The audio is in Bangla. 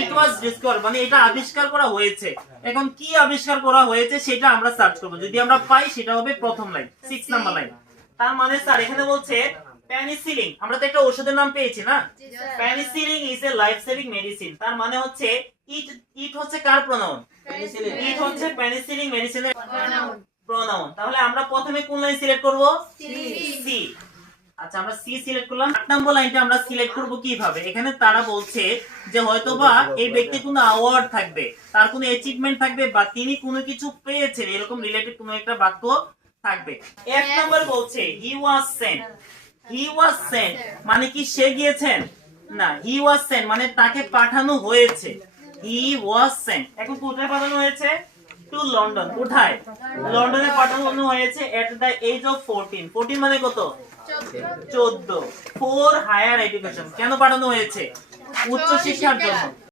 ইট ওয়াজ ডিসকভার মানে এটা আবিষ্কার করা হয়েছে। এখন কি আবিষ্কার করা হয়েছে সেটা আমরা সার্চ করব, যদি আমরা পাই সেটা হবে প্রথম লাইন 6 নাম্বার লাইন। তার মানে স্যার এখানে বলছে পেনিসিলিন, আমরা তো একটা ওষুধের নাম পেয়েছি না, penicillin is a life saving medicine. তার মানে হচ্ছে ইট হচ্ছে কার প্রোনাউন? ইট হচ্ছে পেনিসিলিন মেডিসিনের প্রোনাউন। তাহলে আমরা প্রথমে কোন লাইন সিলেক্ট করব? সি। আচ্ছা আমরা সি সিলেক্ট করলাম। 8 নম্বর লাইনটা আমরা সিলেক্ট করব কিভাবে? এখানে তারা বলছে যে হয়তোবা এই ব্যক্তির কোনো অ্যাওয়ার্ড থাকবে, তার কোনো অ্যাচিভমেন্ট থাকবে, বা তিনি কোনো কিছু পেয়েছেন, এরকম রিলেটেড কোনো একটা বাক্য থাকবে। 1 নম্বর বলছে হি was sent. He was sent মানে কি সে গিয়েছেন? না, হি ওয়াজ সেন্ট মানে তাকে পাঠানো হয়েছে। হি ওয়াজ সেন্ট। এখন কোথায় পাঠানো হয়েছে? To London. কোথায়? লন্ডনে পাঠানো হয়েছে এট দ্য এজ অফ 14। 14 মানে কত? 14 ফর হায়ার এডুকেশন। কেন পাঠানো হয়েছে? উচ্চ শিক্ষার জন্য।